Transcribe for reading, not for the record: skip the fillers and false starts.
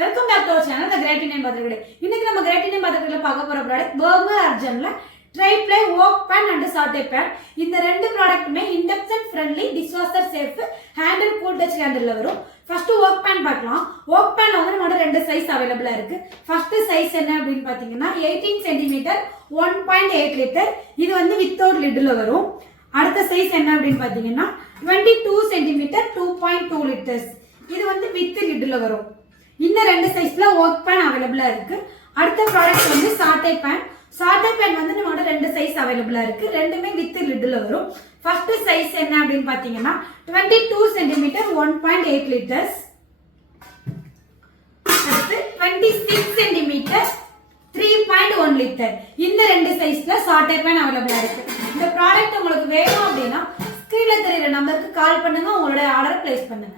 Welcome back to our channel the great Indian பாத்திரக்கடை. இன்னைக்கு நம்ம கிரேட் இந்தியன் பாத்திரக்கடையில பார்க்க போற ப்ராடக்ட் பர்கர் அர்ஜன்ல try ply wok pan and saute pan. இந்த ரெண்டு ப்ராடக்ட்டுமே induction friendly, dishwasher safe, handle cool touch ஹேண்டில்ல வரும். ஃபர்ஸ்ட் வோக் பேன் பார்க்கலாம். வோக் பேன்ல வந்து நம்மளோட ரெண்டு சைஸ் அவைலபிளா இருக்கு. ஃபர்ஸ்ட் சைஸ் என்ன அப்படின்னு பாத்தீங்கன்னா 18 சென்டிமீட்டர் 1.8 லிட்டர். இது வந்து வித்தவுட் லிட்ல வரும். அடுத்த சைஸ் என்ன அப்படின்னு பாத்தீங்கன்னா 22 சென்டிமீட்டர் 2.2 லிட்டர்ஸ். இது வந்து வித் லிட்ல வரும். இந்த ரெண்டு சைஸ்ல வோக் பேன் அவைலபிளா இருக்கு. அடுத்த ப்ராடக்ட் வந்து சாட்டே பேன். சாட்டே பேன் வந்து நம்மளோட ரெண்டு சைஸ் அவைலபிளா இருக்கு. ரெண்டுமே வித் லிட்ல வரும். ஃபர்ஸ்ட் சைஸ் என்ன அப்படின்னு பாத்தீங்கன்னா 22 சென்டிமீட்டர் 1.8 லிட்டர்ஸ். அடுத்து 26 சென்டிமீட்டர் 3.1 லிட்டர். இந்த ரெண்டு சைஸ்ல சாட்டே பேன் அவைலபிளா இருக்கு. இந்த ப்ராடக்ட் உங்களுக்கு வேணும் அப்படின்னா ஸ்கிரீன்ல தெரியுற நம்பருக்கு கால் பண்ணுங்க, உங்களோட ஆர்டரை பிளேஸ் பண்ணுங்க.